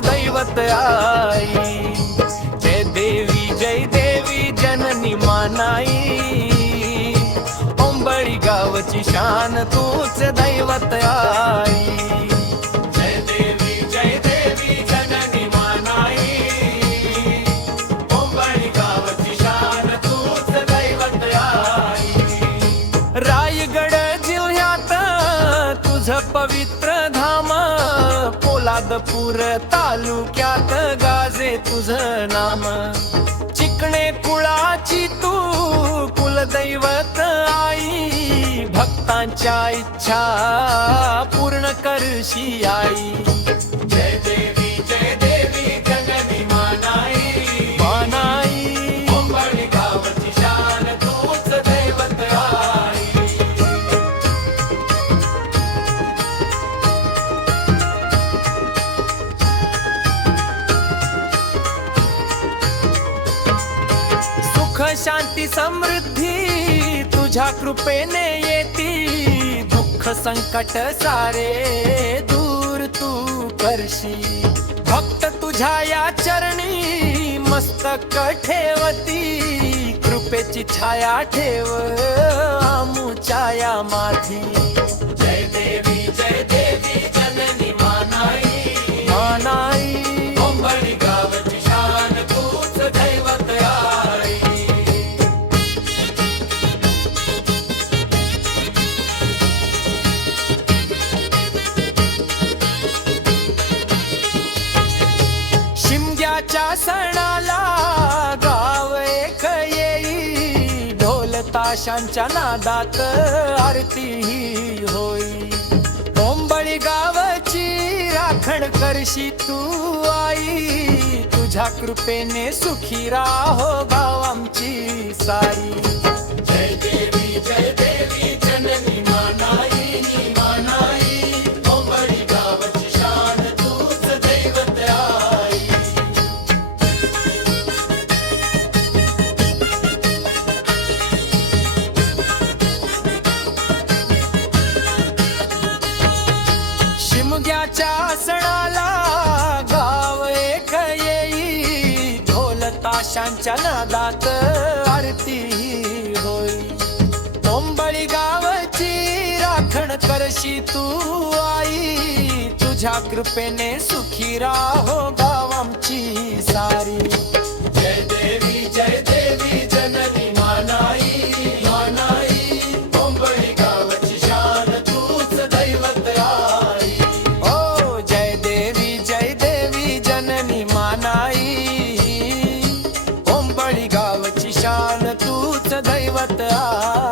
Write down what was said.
दैवत आई। जय देवी जननी मानाई, ओंबळी गावची शान तूच दैवत आई। जय देवी जननी मानाई, ओंबळी गावची शान तूच दैवत आई। रायगड जिल्ह्यात तुझ पवित्र धाम, पोलादपूर तालुक्यात गाजे तुझ नाम। चिकणे कुळाची तू कुलदैवत आई, भक्तांच्या इच्छा पूर्ण करशी आई। जय देवी जननी मानाई, मानाई ओंबळी गावची शान तूच दैवत आई। सुख शांती समृद्धी तुझ्या कृपेने येती, दुःख संकट सारे दूर तू करशी। भक्त तुझ्या या चरणी मस्तक ठेवती, कृपेची छाया ठेव आमुच्या या माथी। जय देवी जननी मानाई, मानाई ओंबळी गावची शान तूच दैवत आई। शिमग्याच्या सणाला गाव एक येई, ढोल ताशांच्या नादात आरती ही होई। ओंबळी गावची राखण करशी तू आई, तुझ्या कृपेने सुखी राहो गाव आमची सारी। जय देवी जननी मानाई, मानाई ओंबळी गावची शान तूच दैवत आई। शिमग्याच्या सणाला गाव एक येई, ढोल ताशांच्या नादात आरती होई। ओंबळी गावची राखण करशी तू आई, तुझ्या कृपेने सुखी राहो गाव आमची सारी। जय देवी जननी मानाई, मानाई ओंबळी गावची शान तूच दैवत आई। ओ जय देवी जननी मानाई, ओंबळी गावची शान तूच दैवत आई।